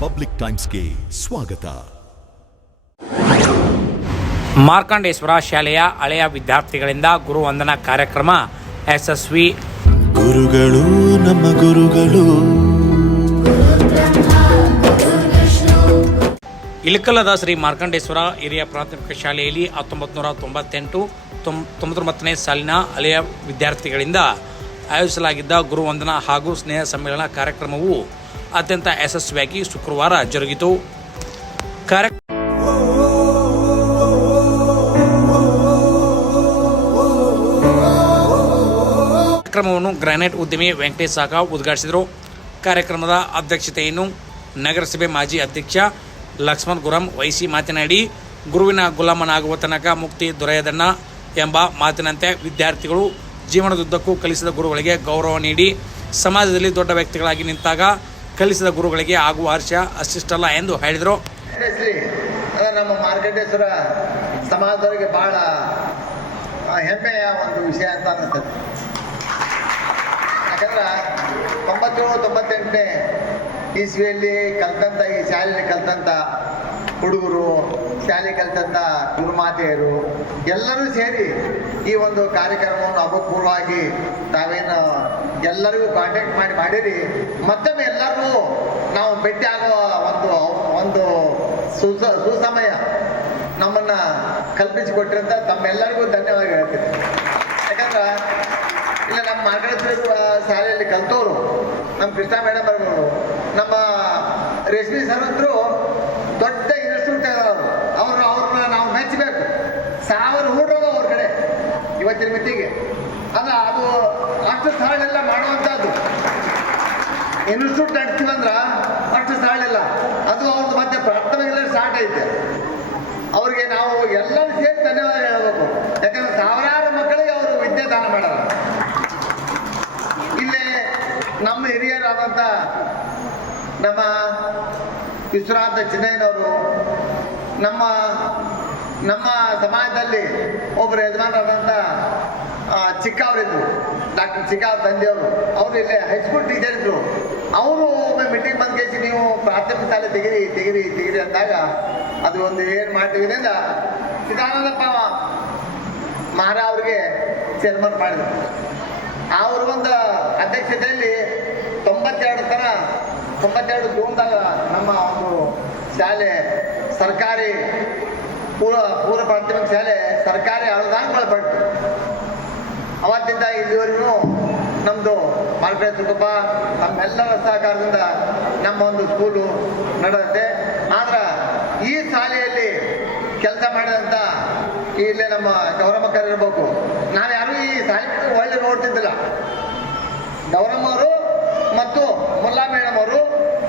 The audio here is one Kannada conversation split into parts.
ಪಬ್ಲಿಕ್ ಟೈಮ್ಸ್ಗೆ ಸ್ವಾಗತ. ಮಾರ್ಕಂಡೇಶ್ವರ ಶಾಲೆಯ ಹಳೆಯ ವಿದ್ಯಾರ್ಥಿಗಳಿಂದ ಗುರುವಂದನಾ ಕಾರ್ಯಕ್ರಮ ಯಶಸ್ವಿ. ಗುರುಗಳು ನಮ್ಮ ಗುರುಗಳು. ಇಳಕಲ್ಲದ ಶ್ರೀ ಮಾರ್ಕಂಡೇಶ್ವರ ಹಿರಿಯ ಪ್ರಾಥಮಿಕ ಶಾಲೆಯಲ್ಲಿ 1998-99ನೇ ಸಾಲಿನ ಹಳೆಯ ವಿದ್ಯಾರ್ಥಿಗಳಿಂದ ಆಯೋಜಿಸಲಾಗಿದ್ದ ಗುರುವಂದನಾ ಹಾಗೂ ಸ್ನೇಹ ಸಮ್ಮೇಳನ ಕಾರ್ಯಕ್ರಮವು ಅತ್ಯಂತ ಯಶಸ್ವಿಯಾಗಿ ಶುಕ್ರವಾರ ಜರುಗಿತು. ಕಾರ್ಯಕ್ರಮವನ್ನು ಗ್ರಾನೈಟ್ ಉದ್ಯಮಿ ವೆಂಕಟೇಶ್ ಸಾಕ ಉದ್ಘಾಟಿಸಿದರು. ಕಾರ್ಯಕ್ರಮದ ಅಧ್ಯಕ್ಷತೆಯನ್ನು ನಗರಸಭೆ ಮಾಜಿ ಅಧ್ಯಕ್ಷ ಲಕ್ಷ್ಮಣ್ ಗುರಂ ವಹಿಸಿ ಮಾತನಾಡಿ, ಗುರುವಿನ ಗುಲಾಮನಾಗುವ ತನಕ ಮುಕ್ತಿ ದೊರೆಯದನ್ನ ಎಂಬ ಮಾತಿನಂತೆ ವಿದ್ಯಾರ್ಥಿಗಳು ಜೀವನದುದ್ದಕ್ಕೂ ಕಲಿಸಿದ ಗುರುಗಳಿಗೆ ಗೌರವ ನೀಡಿ ಸಮಾಜದಲ್ಲಿ ದೊಡ್ಡ ವ್ಯಕ್ತಿಗಳಾಗಿ ನಿಂತಾಗ ಕಲಿಸಿದ ಗುರುಗಳಿಗೆ ಆಗುವ ಹರ್ಷ ಅಷ್ಟಿಷ್ಟಲ್ಲ ಎಂದು ಹೇಳಿದರು. ನಮ್ಮ ಮಾರ್ಕಂಡೇಶ್ವರ ಸಮಾಜದವರಿಗೆ ಬಹಳ ಹೆಮ್ಮೆಯ ಒಂದು ವಿಷಯ ಅಂತ ಅನಿಸ್ತದೆ. ಯಾಕಂದ್ರೆ 97-98ನೇ ಇಸ್ವಿಯಲ್ಲಿ ಕಲ್ತಂಥ ಈ ಶಾಲೆಯಲ್ಲಿ ಕಲ್ತಂಥ ಹುಡುಗರು, ಶಾಲೆ ಕಲ್ತಂಥ ಗುರುಮಾತೆಯರು ಎಲ್ಲರೂ ಸೇರಿ ಈ ಒಂದು ಕಾರ್ಯಕ್ರಮವನ್ನು ಅಭೂತಪೂರ್ವವಾಗಿ ತಾವೇನು ಎಲ್ಲರಿಗೂ ಕಾಂಟ್ಯಾಕ್ಟ್ ಮಾಡಿರಿ. ಮತ್ತೊಮ್ಮೆ ಎಲ್ಲರಿಗೂ ನಾವು ಭೇಟಿ ಆಗುವ ಒಂದು ಸುಸಮಯ ನಮ್ಮನ್ನು ಕಲ್ಪಿಸಿಕೊಟ್ಟಿರಂತ ತಮ್ಮೆಲ್ಲರಿಗೂ ಧನ್ಯವಾದ ಹೇಳ್ತೀನಿ. ಯಾಕಂದ್ರೆ ಇಲ್ಲ ನಮ್ಮ ಮಾರ್ಕಂಡೇಶ್ವರ ಶಾಲೆಯಲ್ಲಿ ಕಲ್ತವರು ನಮ್ಮ ಕೃಷ್ಣ ಮೇಡಮ್ ಬರ್ಬೋದು, ನಮ್ಮ ರೇಷ್ಮೆ ಸರ್ ಅಂತರೂ ದೊಡ್ಡ ಇನ್ಸ್ಟಿಟ್ಯೂಟ್ ಅವ್ರನ್ನ ನಾವು ಮೆಚ್ಚಬೇಕು. 1000 ಹುಡುಗರು ಅವ್ರ ಕಡೆ ಇವತ್ತಿನ ಮಿತಿಗೆ ಅಲ್ಲ, ಅದು ಅಷ್ಟು ಸಾಳೆಲ್ಲ ಮಾಡುವಂಥದ್ದು ಇನ್ಸ್ಟಿಟ್ಯೂಟ್ ನಡ್ತೀವಂದ್ರೆ ಅಷ್ಟು ಸಾಳಿಲ್ಲ. ಅದು ಅವ್ರದ್ದು ಮತ್ತೆ ಪ್ರಾಥಮಿಕ ಸ್ಟಾರ್ಟ್ ಐತೆ. ಅವ್ರಿಗೆ ನಾವು ಎಲ್ಲರೂ ಸೇರಿ ಧನ್ಯವಾದ ಹೇಳಬೇಕು. ಯಾಕಂದ್ರೆ ಸಾವಿರಾರು ಮಕ್ಕಳಿಗೆ ಅವರು ವಿದ್ಯೆ ದಾನ ಮಾಡಲ್ಲ. ಇಲ್ಲೇ ನಮ್ಮ ಹಿರಿಯರಾದಂಥ ನಮ್ಮ ವಿಶ್ವನಾಥ ಚಿನ್ನಯ್ಯನವರು, ನಮ್ಮ ಸಮಾಜದಲ್ಲಿ ಒಬ್ಬರು ಯಜಮಾನರಾದಂಥ ಚಿಕ್ಕವರಿದ್ರು, ಡಾಕ್ಟರ್ ಚಿಕ್ಕ ತಂದೆಯವರು. ಅವರು ಇಲ್ಲೇ ಹೈಸ್ಕೂಲ್ ಟೀಚರ್ ಇದ್ರು. ಅವರು ಒಮ್ಮೆ ಮೀಟಿಂಗ್ ಬಂದು ಕೇಸಿ ನೀವು ಪ್ರಾಥಮಿಕ ಶಾಲೆ ತೆಗಿರಿ ಅಂದಾಗ ಅದು ಒಂದು ಏನು ಮಾಡ್ತೀವಿ ಅಂತ ಚಿದಾನಂದಪ್ಪ ಮಹಾರ ಅವ್ರಿಗೆ ಚೇರ್ಮನ್ ಮಾಡಿದ್ರು. ಅವರು ಒಂದು ಅಧ್ಯಕ್ಷತೆಯಲ್ಲಿ 92 ಜೂನ್ದಾಗ ನಮ್ಮ ಒಂದು ಶಾಲೆ ಸರ್ಕಾರಿ ಪೂರ್ವ ಪ್ರಾಥಮಿಕ ಶಾಲೆ ಸರ್ಕಾರಿ ಅನುದಾನಗೊಳಪಟ್ಟು ಅವತ್ತಿಂದ ಇಲ್ಲಿವರೆಗೂ ನಮ್ಮದು ಮಾರ್ಕೆಟ್ ಕುಟುಂಬ ನಮ್ಮೆಲ್ಲರ ಸಹಕಾರದಿಂದ ನಮ್ಮ ಒಂದು ಸ್ಕೂಲು ನಡೆಯುತ್ತೆ. ಆದ್ರೆ ಈ ಶಾಲೆಯಲ್ಲಿ ಕೆಲಸ ಮಾಡಿದಂಥ ಇಲ್ಲೇ ನಮ್ಮ ಗೌರಮ್ಮಕ್ಕರು ಇರಬೇಕು. ನಾವು ಯಾರು ಈ ಶಾಲೆ ಒಳ್ಳೆ ನೋಡ್ತಿದ್ದಿಲ್ಲ. ಗೌರಮ್ಮವರು ಮತ್ತು ಮುಲ್ಲಾ ಮೇಡಮ್ ಅವರು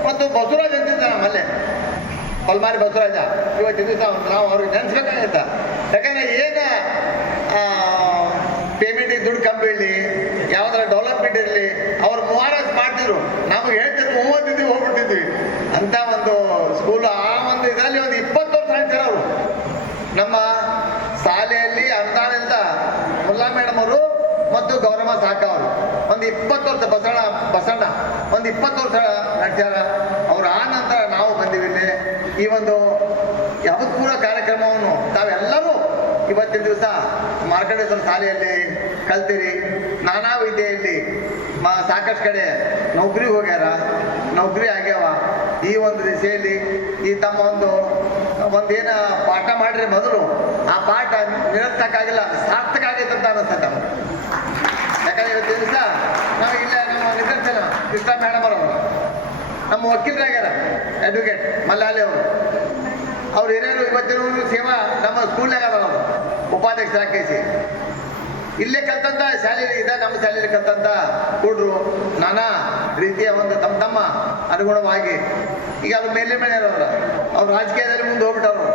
ಮತ್ತು ಬಸವರಾಜ್ ಅಂತಿದ್ದ ನಮ್ಮಲ್ಲೇ ಪಲ್ಮಾರಿ ಬಸವರಾಜ. ಇವತ್ತಿನ ದಿವಸ ನಾವು ಅವ್ರಿಗೆ ನೆನೆಸ್ಬೇಕಾಗತ್ತ. ಯಾಕಂದ್ರೆ ಏನು ಪೇಮೆಂಟಿಗೆ ದುಡ್ಡು ಕಮ್ಮಿ ಇರಲಿ, ಯಾವ್ದಾರ ಡೆವಲಪ್ಮೆಂಟ್ ಇರಲಿ, ಅವ್ರು 3 ಮಾಡ್ತಿದ್ರು. ನಮಗೆ ಹೇಳ್ತಿದ್ರು 30 ಹೋಗ್ಬಿಟ್ಟಿದ್ವಿ ಅಂತ ಒಂದು ಸ್ಕೂಲು. ಆ ಒಂದು ಇದರಲ್ಲಿ ಒಂದು 20 ವರ್ಷ ಹೇಳ್ತಾರೆ ಅವರು. ನಮ್ಮ ಶಾಲೆಯಲ್ಲಿ ಅನುದಾನದಿಂದ ಮುಲ್ಲಾ ಮೇಡಮ್ ಅವರು ಮತ್ತು ಗೌರಮ್ಮ ಸಾಕ ಅವರು ಒಂದು 20 ವರ್ಷ, ಬಸಣ್ಣ ಒಂದು 20 ವರ್ಷ ನಡೆಸ್ಯಾರ. ಅವ್ರು ಆ ನಂತರ ನಾವು ಬಂದಿವಿ ಇಲ್ಲಿ. ಈ ಒಂದು ಅಭೂತಪೂರ್ವ ಕಾರ್ಯಕ್ರಮವನ್ನು ತಾವೆಲ್ಲರೂ ಇವತ್ತಿನ ದಿವಸ ಮಾರ್ಕಂಡೇಶ್ವರ ಶಾಲೆಯಲ್ಲಿ ಕಲ್ತೀರಿ. ನಾನಾ ವಿದ್ಯೆಯಲ್ಲಿ ಸಾಕಷ್ಟು ಕಡೆ ನೌಕರಿಗೆ ಹೋಗ್ಯಾರ, ನೌಕರಿ ಆಗ್ಯಾವ. ಈ ಒಂದು ದಿಸೆಯಲ್ಲಿ ಈ ತಮ್ಮ ಒಂದೇನು ಪಾಠ ಮಾಡಿದ್ರೆ ಮೊದಲು ಆ ಪಾಠ ನಿರರ್ಥಕ ಆಗಿಲ್ಲ, ಸಾರ್ಥಕ ಆಗೈತೆ ಅಂತ ಅನಿಸ್ತದೆ ನಮ್ಗೆ. ಯಾಕಂದ್ರೆ ಇವತ್ತಿನ ದಿವಸ ನಾವು ಇಲ್ಲ ನಮ್ಮ ನಿದರ್ಶನ ಕೃಷ್ಣ ಮೇಡಮ್ ಅವರು ನಮ್ಮ ವಕೀಲರಾಗ್ಯಾರ, ಅಡ್ವೊಕೇಟ್ ಮಲ್ಲಾಲಿ ಅವ್ರು ಹಿರಿಯರು. ಇವತ್ತಿನ ಸೇವಾ ನಮ್ಮ ಸ್ಕೂಲ್ನಾಗ ಅವರು ಉಪಾಧ್ಯಕ್ಷರಾಕೇಸಿ ಇಲ್ಲೇ ಕಲ್ತಂತ ಶಾಲೆ ಇದೆ. ನಮ್ಮ ಶಾಲೆಯಲ್ಲಿ ಕಲ್ತಂತ ಹುಡುಗರು ನಾನಾ ರೀತಿಯ ಒಂದು ತಮ್ಮ ಅನುಗುಣವಾಗಿ ಈಗ ಅವ್ರು ಮೇಲೆ ಅವ್ರು ರಾಜಕೀಯದಲ್ಲಿ ಮುಂದೆ ಹೋಗ್ಬಿಟ್ಟವ್ರು.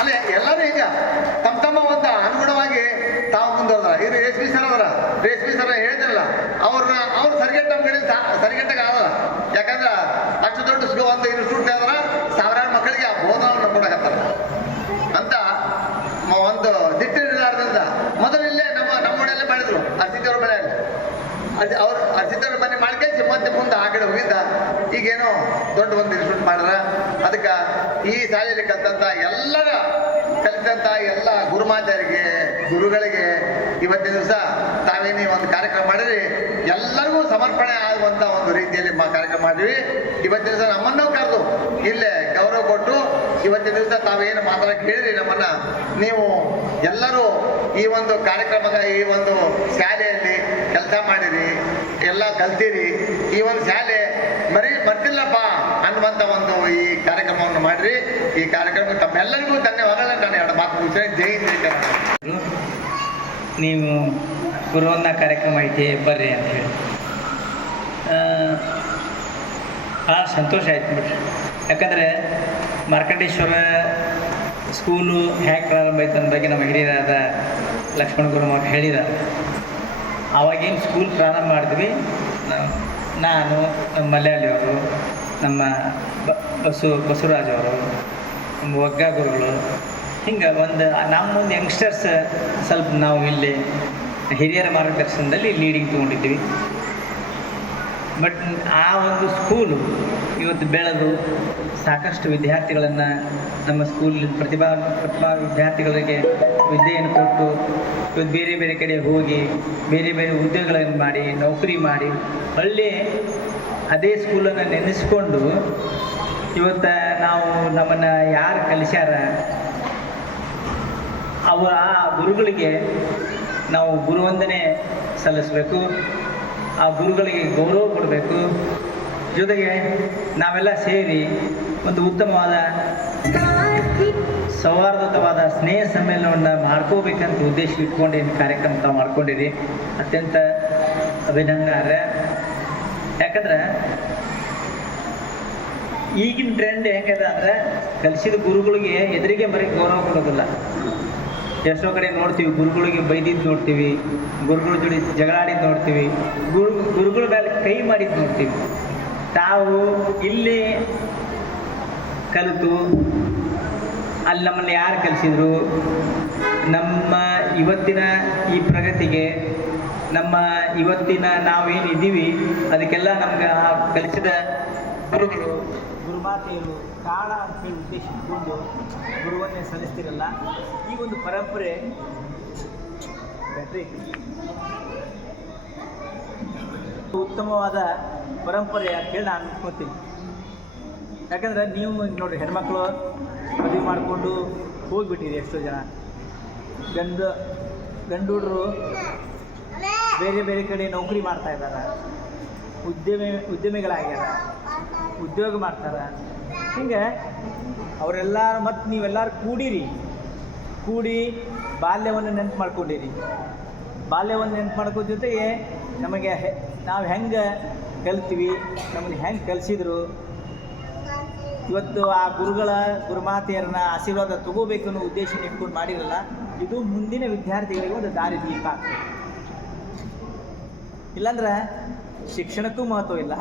ಅಲ್ಲೇ ಎಲ್ಲರೂ ಈಗ ತಮ್ಮ ಒಂದು ಅನುಗುಣವಾಗಿ ತಾವು ಮುಂದುವರೆದಾರ. ಇದು ರೇಷ್ಮೆ ಸರ್ ಹೇಳಿದ್ರಲ್ಲ, ಅವ್ರು ಸರಿಗಟ್ಟ ನಮ್ಮ ಕಡೆ ಸರಿಗಟ್ಟಕ್ಕೆ ಆಗಲ್ಲ. ಯಾಕಂದ್ರೆ ಅಷ್ಟು ದೊಡ್ಡ ಒಂದು ಇನ್ಸ್ಟಿಟ್ಯೂಟ್ ಆದ್ರೆ ಸಾವಿರಾರು ಮಕ್ಕಳಿಗೆ ಆ ಬೋಧನವನ್ನು ಕೊಡಕತ್ತಾರ ಅಂತ ಒಂದು ದಿಟ್ಟ ನಿರ್ಧಾರದಿಂದ ಮೊದಲಿಲ್ಲೇ ನಮ್ಮನೆಯಲ್ಲೇ ಮಾಡಿದ್ರು. ಅರ್ಜಿತವ್ರ ಮನೆಯಲ್ಲಿ ಅವ್ರು ಅರ್ಜಿತವ್ರ ಮನೆ ಮಾಡ್ಕೇಸಿ ಮತ್ತೆ ಮುಂದೆ ಆ ಕಡೆ ಹೋಗಿದ್ದ. ಈಗೇನೋ ದೊಡ್ಡ ಒಂದು ಇನ್ಸ್ಟಿಟ್ಯೂಟ್ ಮಾಡ್ಯಾರ. ಅದಕ್ಕೆ ಈ ಶಾಲೆಯಲ್ಲಿ ಕಲಿತಂಥ ಎಲ್ಲ ಗುರುಮಾತೆಯರಿಗೆ, ಗುರುಗಳಿಗೆ ಇವತ್ತಿನ ದಿವಸ ತಾವೇನು ಒಂದು ಕಾರ್ಯಕ್ರಮ ಮಾಡಿರಿ, ಎಲ್ಲರಿಗೂ ಸಮರ್ಪಣೆ ಆಗುವಂಥ ಒಂದು ರೀತಿಯಲ್ಲಿ ಕಾರ್ಯಕ್ರಮ ಮಾಡಿದ್ವಿ. ಇವತ್ತಿನ ದಿವಸ ನಮ್ಮನ್ನು ಕರೆದು ಇಲ್ಲೇ ಗೌರವ ಕೊಟ್ಟು ಇವತ್ತಿನ ದಿವಸ ತಾವೇನು ಮಾತಾಡಕ್ಕೆ ಹೇಳಿರಿ ನಮ್ಮನ್ನ, ನೀವು ಎಲ್ಲರೂ ಈ ಒಂದು ಕಾರ್ಯಕ್ರಮದ ಈ ಒಂದು ಶಾಲೆಯಲ್ಲಿ ಕೆಲಸ ಮಾಡಿರಿ, ಎಲ್ಲ ಕಲ್ತೀರಿ, ಈ ಒಂದು ಶಾಲೆ ಬರ್ತಿಲ್ಲಪ್ಪ ಅನ್ನುವಂಥ ಒಂದು ಈ ಕಾರ್ಯಕ್ರಮವನ್ನು ಮಾಡಿರಿ. ಈ ಕಾರ್ಯಕ್ರಮ ತಮ್ಮೆಲ್ಲರಿಗೂ ಧನ್ಯವಾದಗಳು. ನಾನು ಎರಡು ಮಾತು ಮುಗಿಸ್ತೇನೆ. ಜೈ ಹಿಂದ್. ನೀವು ಗುರುವಂದ ಕಾರ್ಯಕ್ರಮ ಐತಿ ಬರ್ರಿ ಅಂತ ಹೇಳಿ ಭಾಳ ಸಂತೋಷ ಆಯ್ತು ಬಿಡ್ರಿ. ಯಾಕಂದರೆ ಮಾರ್ಕಂಡೇಶ್ವರ ಸ್ಕೂಲು ಹೇಗೆ ಪ್ರಾರಂಭ ಆಯ್ತು ಅನ್ನೋ ಬಗ್ಗೆ ನಮ್ಮ ಹಿರಿಯರಾದ ಲಕ್ಷ್ಮಣ ಗುರುಮ್ ಅವ್ರು ಹೇಳಿದ್ದಾರೆ. ಆವಾಗೇನು ಸ್ಕೂಲ್ ಪ್ರಾರಂಭ ಮಾಡಿದ್ವಿ, ನಾನು, ನಮ್ಮ ಮಲಯಾಳಿ ಅವರು, ನಮ್ಮ ಬಸವರಾಜ್ ಅವರು, ನಮ್ಮ ಒಗ್ಗ ಗುರುಗಳು, ಹಿಂಗೆ ನಮ್ಮೊಂದು ಯಂಗ್ಸ್ಟರ್ಸ್ ಸ್ವಲ್ಪ ನಾವು ಇಲ್ಲಿ ಹಿರಿಯರ ಮಾರ್ಗದರ್ಶನದಲ್ಲಿ ಲೀಡಿಂಗ್ ತೊಗೊಂಡಿದ್ವಿ. ಬಟ್ ಆ ಒಂದು ಸ್ಕೂಲು ಇವತ್ತು ಬೆಳೆದು ಸಾಕಷ್ಟು ವಿದ್ಯಾರ್ಥಿಗಳನ್ನು ನಮ್ಮ ಸ್ಕೂಲಿನ ಪ್ರತಿಭಾ ವಿದ್ಯಾರ್ಥಿಗಳಿಗೆ ವಿದ್ಯೆಯನ್ನು ಕೊಟ್ಟು ಇವತ್ತು ಬೇರೆ ಬೇರೆ ಕಡೆ ಹೋಗಿ ಬೇರೆ ಬೇರೆ ಉದ್ಯೋಗಗಳನ್ನು ಮಾಡಿ ನೌಕರಿ ಮಾಡಿ ಒಳ್ಳೆ ಅದೇ ಸ್ಕೂಲನ್ನು ನೆನೆಸ್ಕೊಂಡು ಇವತ್ತು ನಾವು ನಮ್ಮನ್ನು ಯಾರು ಕಲಿಸ್ಯಾರ ಆ ಗುರುಗಳಿಗೆ ನಾವು ಗುರುವಂದನೆ ಸಲ್ಲಿಸಬೇಕು, ಆ ಗುರುಗಳಿಗೆ ಗೌರವ ಕೊಡಬೇಕು. ಜೊತೆಗೆ ನಾವೆಲ್ಲ ಸೇರಿ ಒಂದು ಉತ್ತಮವಾದ ಸೌಹಾರ್ದಯುತವಾದ ಸ್ನೇಹ ಸಮ್ಮೇಳನವನ್ನು ಮಾಡ್ಕೋಬೇಕಂತ ಉದ್ದೇಶ ಇಟ್ಕೊಂಡು ಏನು ಕಾರ್ಯಕ್ರಮ ತಾವು ಮಾಡ್ಕೊಂಡಿರಿ, ಅತ್ಯಂತ ಅಭಿನಂದನೆ. ಯಾಕಂದ್ರೆ ಈಗಿನ ಟ್ರೆಂಡ್ ಹೆಂಗಿದೆ ಅಂದರೆ ಕಲಿಸಿದ ಗುರುಗಳಿಗೆ ಎದುರಿಗೆ ಬರೀ ಗೌರವ ಕೊಡೋದಿಲ್ಲ. ಎಷ್ಟೋ ಕಡೆ ನೋಡ್ತೀವಿ ಗುರುಗಳಿಗೆ ಬೈದಿದ್ದು ನೋಡ್ತೀವಿ, ಗುರುಗಳ ಜೋಡಿ ಜಗಳಾಡಿದ್ದು ನೋಡ್ತೀವಿ, ಗುರುಗಳ ಮೇಲೆ ಕೈ ಮಾಡಿದ್ದು ನೋಡ್ತೀವಿ. ತಾವು ಇಲ್ಲಿ ಕಲಿತು ಅಲ್ಲಿ ನಮ್ಮನ್ನು ಯಾರು ಕಲಿಸಿದ್ರು, ನಮ್ಮ ಇವತ್ತಿನ ಈ ಪ್ರಗತಿಗೆ, ನಮ್ಮ ಇವತ್ತಿನ ನಾವೇನು ಇದ್ದೀವಿ ಅದಕ್ಕೆಲ್ಲ ನಮ್ಗೆ ಕಲಿಸಿದ ಗುರುಗಳು, ಗುರುಮಾತೆಯರು ಕಾರಣ ಅಂತೇಳಿ ಉದ್ದೇಶ ಇಟ್ಕೊಂಡು ಗುರುವನ್ನೇ ಸಲ್ಲಿಸ್ತಿರಲ್ಲ. ಈ ಒಂದು ಪರಂಪರೆ ಉತ್ತಮವಾದ ಪರಂಪರೆ ಅಂತೇಳಿ ನಾನು ಅನ್ಕೋತೀನಿ. ಯಾಕಂದ್ರೆ ನೀವು ನೋಡಿರಿ, ಹೆಣ್ಮಕ್ಳು ಮದುವೆ ಮಾಡಿಕೊಂಡು ಹೋಗಿಬಿಟ್ಟಿರಿ. ಎಷ್ಟೋ ಜನ ಗಂಡು ಹುಡ್ರು ಬೇರೆ ಬೇರೆ ಕಡೆ ನೌಕರಿ ಮಾಡ್ತಾ ಇದ್ದಾರೆ, ಉದ್ಯಮಿಗಳಾಗ್ಯಾರ, ಉದ್ಯೋಗ ಮಾಡ್ತಾರೆ. ಹಿಂಗೆ ಅವರೆಲ್ಲರೂ ಮತ್ತು ನೀವೆಲ್ಲರೂ ಕೂಡಿ ಬಾಲ್ಯವನ್ನು ನೆನಪು ಮಾಡ್ಕೊಂಡಿರಿ. ಬಾಲ್ಯವನ್ನು ನೆನಪು ಮಾಡ್ಕೋ ಜೊತೆಗೆ ನಮಗೆ ನಾವು ಹೆಂಗೆ ಕಲ್ತೀವಿ, ನಮಗೆ ಹೆಂಗೆ ಕಲಿಸಿದ್ರು, ಇವತ್ತು ಆ ಗುರುಮಾತೆಯರನ್ನ ಆಶೀರ್ವಾದ ತಗೋಬೇಕು ಅನ್ನೋ ಉದ್ದೇಶ ಇಟ್ಕೊಂಡು ಮಾಡಿರಲ್ಲ. ಇದು ಮುಂದಿನ ವಿದ್ಯಾರ್ಥಿಗಳಿಗೆ ಒಂದು ದಾರಿ ದೀಪ ಆಗ್ತದೆ. ಇಲ್ಲಾಂದ್ರೆ ಶಿಕ್ಷಣಕ್ಕೂ ಮಹತ್ವ ಇಲ್ಲ,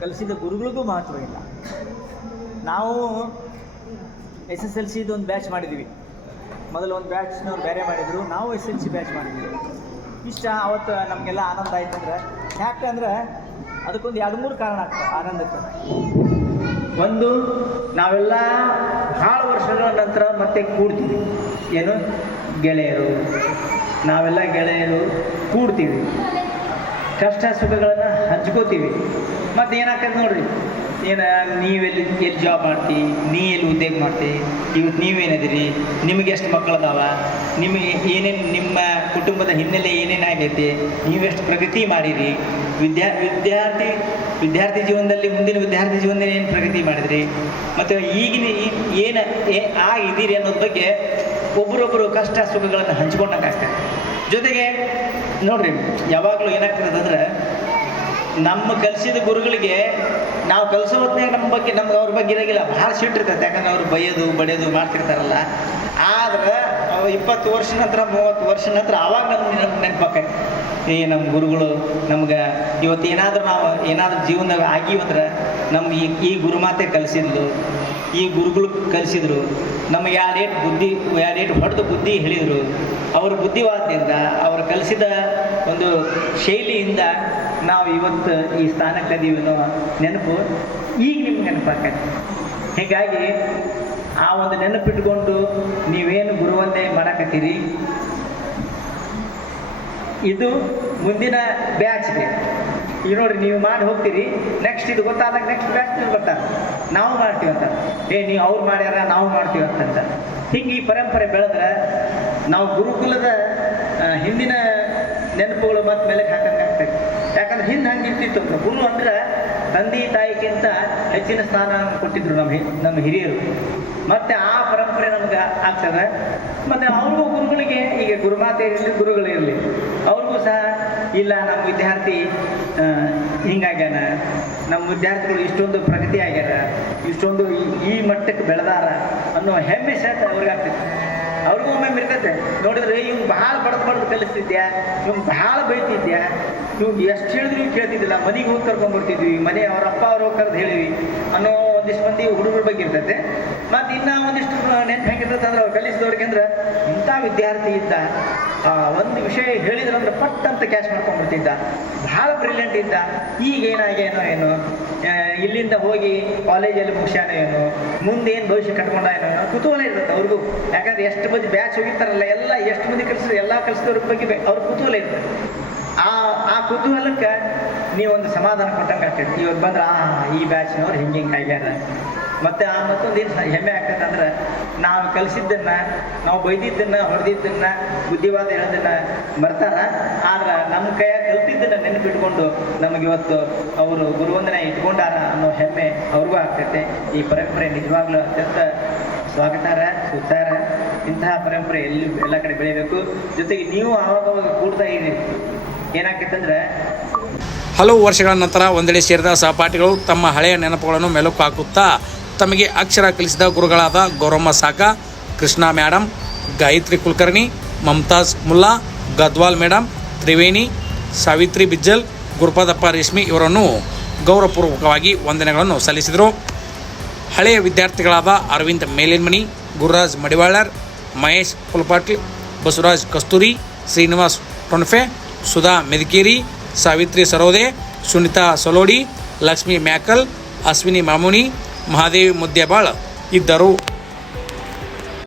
ಕಲಿಸಿದ ಗುರುಗಳಿಗೂ ಮಹತ್ವ ಇಲ್ಲ. ನಾವು SSLC ಒಂದು ಬ್ಯಾಚ್ ಮಾಡಿದ್ವಿ. ಮೊದಲು ಒಂದು ಬ್ಯಾಚ್ನವ್ರು ಬೇರೆ ಮಾಡಿದರು, ನಾವು SSLC ಬ್ಯಾಚ್ ಮಾಡಿದ್ವಿ. ಇಷ್ಟ ಅವತ್ತು ನಮಗೆಲ್ಲ ಆನಂದ ಆಯ್ತಂದ್ರೆ, ಯಾಕಂದ್ರೆ ಅದಕ್ಕೊಂದು 2-3 ಕಾರಣ ಆಗ್ತದೆ ಆನಂದಕ್ಕೆ. ಒಂದು, ನಾವೆಲ್ಲ ಭಾಳ ವರ್ಷಗಳ ನಂತರ ಮತ್ತೆ ಕೂಡ್ತೀವಿ. ಏನು, ಗೆಳೆಯರು, ನಾವೆಲ್ಲ ಗೆಳೆಯರು ಕೂಡ್ತೀವಿ, ಕಷ್ಟ ಸುಖಗಳನ್ನು ಹಂಚ್ಕೋತೀವಿ. ಮತ್ತು ಏನಾಗ್ತದೆ ನೋಡ್ರಿ, ನೀವೆಲ್ಲಿ ಜಾಬ್ ಮಾಡ್ತಿ, ನೀ ಎಲ್ಲಿ ಉದ್ಯೋಗ ಮಾಡ್ತಿ, ಇವತ್ತು ನೀವೇನಿದಿರಿ, ನಿಮಗೆ ಎಷ್ಟು ಮಕ್ಕಳದಾವ, ನಿಮಗೆ ಏನೇನು, ನಿಮ್ಮ ಕುಟುಂಬದ ಹಿನ್ನೆಲೆ ಏನೇನಾಗೈತಿ, ನೀವೆಷ್ಟು ಪ್ರಗತಿ ಮಾಡಿರಿ, ವಿದ್ಯಾರ್ಥಿ ಜೀವನದಲ್ಲಿ, ಮುಂದಿನ ವಿದ್ಯಾರ್ಥಿ ಜೀವನದಲ್ಲಿ ಏನು ಪ್ರಗತಿ ಮಾಡಿದ್ರಿ, ಮತ್ತು ಈಗಿನ ಏನು ಆಗಿದ್ದೀರಿ ಅನ್ನೋದ್ರ ಬಗ್ಗೆ ಒಬ್ಬರೊಬ್ಬರು ಕಷ್ಟ ಸುಖಗಳನ್ನು ಹಂಚ್ಕೊಂಡಂಗಾಗ್ತದೆ. ಜೊತೆಗೆ ನೋಡ್ರಿ, ಯಾವಾಗಲೂ ಏನಾಗ್ತದೆ ಅಂದ್ರೆ, ನಮ್ಮ ಕಲಿಸಿದ ಗುರುಗಳಿಗೆ ನಾವು ಕಲಿಸೋ ಹೊತ್ತಿನಾಗ ನಮ್ಗೆ ಅವ್ರ ಬಗ್ಗೆ ಇರೋಗಿಲ್ಲ, ಭಾಳ ಸಿಟ್ಟಿರ್ತೈತೆ. ಯಾಕಂದ್ರೆ ಅವ್ರು ಬೈಯೋದು ಬಡಿಯೋದು ಮಾಡ್ತಿರ್ತಾರಲ್ಲ. ಆದ್ರೆ 20 ವರ್ಷ ನಂತರ 30 ವರ್ಷ ನಂತರ ಆವಾಗ ನಮ್ಗೆ ನೆನಪಾಕೈತಿ ಈ ನಮ್ಮ ಗುರುಗಳು ನಮ್ಗೆ ಇವತ್ತು ಏನಾದರೂ ಜೀವನದಾಗ ಆಗಿವಂದ್ರೆ ನಮ್ಗೆ ಈ ಗುರುಮಾತೆ ಕಲಿಸಿದ್ಲು, ಈ ಗುರುಗಳು ಕಲಿಸಿದ್ರು, ನಮಗೆ ಎರಡು ಹೊಡೆದು ಬುದ್ಧಿ ಹೇಳಿದರು. ಅವರ ಬುದ್ಧಿವಾದದಿಂದ ಅವರು ಕಲಿಸಿದ ಒಂದು ಶೈಲಿಯಿಂದ ನಾವು ಇವತ್ತು ಈ ಸ್ಥಾನಕ್ಕೆ ಅದೀವಿ ಅನ್ನೋ ನೆನಪು ಈಗ ನಿಮ್ಗೆ ನೆನಪಾಕೈತಿ. ಹೀಗಾಗಿ ಆ ಒಂದು ನೆನಪಿಟ್ಕೊಂಡು ನೀವೇನು ಗುರುವಂದೇ ಮಾಡಕತ್ತೀರಿ, ಇದು ಮುಂದಿನ ಬ್ಯಾಚ್ಗೆ ಈಗ ನೋಡ್ರಿ, ನೀವು ಮಾಡಿ ಹೋಗ್ತೀರಿ, ನೆಕ್ಸ್ಟ್ ಇದು ಗೊತ್ತಾದಾಗ ನೆಕ್ಸ್ಟ್ ಬ್ಯಾಚ್ ಬರ್ತಾರೆ, ನಾವು ಮಾಡ್ತೀವಿ ಅಂತ, ನೀವು ಅವ್ರು ಮಾಡ್ಯಾರ ನಾವು ಮಾಡ್ತೀವಿ ಅಂತಂತ. ಹಿಂಗೆ ಈ ಪರಂಪರೆ ಬೆಳೆದ್ರೆ ನಾವು ಗುರುಕುಲದ ಹಿಂದಿನ ನೆನಪುಗಳು ಮತ್ತೆ ಮೇಲಕ್ಕೆ ಹಾಕಂಗೆ ಆಗ್ತದೆ. ಯಾಕಂದ್ರೆ ಹಿಂದೆ ಹಂಗೆ ಇರ್ತಿತ್ತು, ಗುರು ಅಂದ್ರೆ ತಂದೆ ತಾಯಿಗಿಂತ ಹೆಚ್ಚಿನ ಸ್ಥಾನ ಕೊಟ್ಟಿದ್ರು ನಮ್ಮ ಹಿರಿಯರು. ಮತ್ತು ಆ ಪರಂಪರೆ ನಮ್ಗೆ ಆಗ್ತದೆ. ಮತ್ತು ಅವ್ರಿಗೂ ಗುರುಗಳಿಗೆ, ಈಗ ಗುರುಮಾತೆ ಇರಲಿ ಗುರುಗಳಿರಲಿ, ಅವ್ರಿಗೂ ಸಹ ಇಲ್ಲ ನಮ್ಮ ವಿದ್ಯಾರ್ಥಿ ಹಿಂಗಾಗ್ಯಾನ, ನಮ್ಮ ವಿದ್ಯಾರ್ಥಿಗಳು ಇಷ್ಟೊಂದು ಪ್ರಗತಿ ಆಗ್ಯಾರ, ಇಷ್ಟೊಂದು ಈ ಮಟ್ಟಕ್ಕೆ ಬೆಳೆದಾರ ಅನ್ನೋ ಹೆಮ್ಮೆ ಸಹಿತ ಅವ್ರಿಗೆ ಆಗ್ತೈತಿ. ಅವ್ರಿಗೂ ಒಮ್ಮೆ ಇರ್ತೈತೆ ನೋಡಿದ್ರೆ, ಇವ್ನು ಭಾಳ ಬಡ್ದು ಕಲಿಸ್ತಿದ್ಯಾ, ಇವ್ನು ಭಾಳ ಬೈತಿದ್ಯಾ, ಇವ್ನು ಎಷ್ಟು ಹೇಳಿದ್ರು ಕೇಳ್ತಿದ್ದಿಲ್ಲ, ಮನೆಗೆ ಹೋಗಿ ಕರ್ಕೊಂಡ್ಬರ್ತಿದ್ವಿ, ಮನೆ ಅವ್ರ ಅಪ್ಪ ಅವ್ರು ಹೋಗಿ ಕರೆದು ಹೇಳಿವಿ ಅನ್ನೋ ಒಂದಿಷ್ಟು ಮಂದಿ ಹುಡುಗರ ಬಗ್ಗೆ ಇರ್ತೈತೆ. ಮತ್ತು ಇನ್ನೂ ಒಂದಿಷ್ಟು ನೆನ್ಪು ಹೆಂಗಿರ್ತೈತೆ ಅಂದ್ರೆ, ಅವ್ರು ಕಲಿಸಿದವ್ರಿಗೆ ಅಂದ್ರೆ ಇಂಥ ವಿದ್ಯಾರ್ಥಿ ಇದ್ದ, ಒಂದು ವಿಷಯ ಹೇಳಿದ್ರಂದ್ರೆ ಪಟ್ ಅಂತ ಕ್ಯಾಚ್ ಮಾಡ್ಕೊಂಡ್ಬಿಡ್ತಿದ್ದ, ಭಾಳ ಬ್ರಿಲಿಯಂಟ್ ಇದ್ದ, ಈಗ ಏನಾಗೇನೋ ಏನೋ, ಇಲ್ಲಿಂದ ಹೋಗಿ ಕಾಲೇಜಲ್ಲಿ ಮುಗಿಸ್ಯಾನೋ ಏನೋ, ಮುಂದೇನು ಭವಿಷ್ಯ ಕಟ್ಕೊಂಡ ಏನೋ ಕುತೂಹಲ ಇರ್ತದೆ ಅವ್ರಿಗೂ. ಯಾಕಂದ್ರೆ ಎಷ್ಟು ಮಂದಿ ಬ್ಯಾಚ್ ಹೋಗಿರ್ತಾರಲ್ಲ, ಎಲ್ಲ ಎಷ್ಟು ಮಂದಿ ಎಲ್ಲ ಕಲಿಸಿದವ್ರ ಬಗ್ಗೆ ಅವ್ರ ಕುತೂಹಲ ಇರ್ತದೆ. ಆ ಕುತೂಹಲಕ್ಕೆ ನೀವೊಂದು ಸಮಾಧಾನ ಕೊಟ್ಟಂಗೆ ಆಗ್ತೈತಿ. ಇವತ್ತು ಬಂದ್ರೆ ಈ ಬ್ಯಾಚ್ನವ್ರು ಹಿಂಗೆ ಆಗ್ಯಾರ. ಮತ್ತು ಮತ್ತೊಂದೇನು ಹೆಮ್ಮೆ ಆಗ್ತದೆ ಅಂದ್ರೆ, ನಾವು ಕಲಿಸಿದ್ದನ್ನು, ನಾವು ಬೈದಿದ್ದನ್ನು, ಹೊಡೆದಿದ್ದನ್ನು, ಬುದ್ಧಿವಾದ ಹೇಳೋದನ್ನು ಬರ್ತಾರ, ಆದ್ರೆ ನಮ್ಮ ಕೈಯಾಗ ಕಲ್ತಿದ್ದನ್ನು ನೆನಪಿಟ್ಕೊಂಡು ನಮಗೆ ಇವತ್ತು ಅವರು ಗುರುವಂದನೆ ಇಟ್ಕೊಂಡಾರ ಅನ್ನೋ ಹೆಮ್ಮೆ ಅವ್ರಿಗೂ ಆಗ್ತೈತೆ. ಈ ಪರಂಪರೆ ನಿಜವಾಗ್ಲೂ ಅತ್ಯಂತ ಸ್ವಾಗತಾರ, ಸುತ್ತಾರ. ಇಂತಹ ಪರಂಪರೆ ಎಲ್ಲ ಕಡೆ ಬೆಳಿಬೇಕು. ಜೊತೆಗೆ ನೀವು ಆವಾಗ ಕೂಡ್ತಾ ಇದ್ದೀರಿ, ಏನಾಗ್ತೈತಂದ್ರೆ ಹಲವು ವರ್ಷಗಳ ನಂತರ ಒಂದೆಡೆ ಸೇರಿದ ಸಹಪಾಠಿಗಳು ತಮ್ಮ ಹಳೆಯ ನೆನಪುಗಳನ್ನು ಮೆಲುಕು ಹಾಕುತ್ತಾ ತಮಗೆ ಅಕ್ಷರ ಕಲಿಸಿದ ಗುರುಗಳಾದ ಗೌರಮ್ಮ ಸಾಕ, ಕೃಷ್ಣ ಮೇಡಮ್, ಗಾಯತ್ರಿ ಕುಲಕರ್ಣಿ, ಮಮತಾಜ್ ಮುಲ್ಲಾ, ಗದ್ವಾಲ್ ಮೇಡಮ್, ತ್ರಿವೇಣಿ, ಸಾವಿತ್ರಿ ಬಿಜ್ಜಲ್, ಗುರುಪಾದಪ್ಪ ರೇಷ್ಮಿ ಇವರನ್ನು ಗೌರವಪೂರ್ವಕವಾಗಿ ವಂದನೆಗಳನ್ನು ಸಲ್ಲಿಸಿದರು. ಹಳೆಯ ವಿದ್ಯಾರ್ಥಿಗಳಾದ ಅರವಿಂದ್ ಮೇಲಿನ್ಮನಿ, ಗುರುರಾಜ್ ಮಡಿವಾಳರ್, ಮಹೇಶ್ ಕುಲಪಾಟ್ಲ್, ಬಸವರಾಜ್ ಕಸ್ತೂರಿ, ಶ್ರೀನಿವಾಸ್ ಟೊನ್ಫೆ, ಸುಧಾ ಮೆದಕೇರಿ, ಸಾವಿತ್ರಿ ಸರೋದೆ, ಸುನಿತಾ ಸೊಲೋಡಿ, ಲಕ್ಷ್ಮಿ ಮ್ಯಾಕಲ್, ಅಶ್ವಿನಿ ಮಾಮುನಿ, ಮಹಾದೇವಿ ಮುದ್ಯಬಾಳ್ ಇದ್ದರು.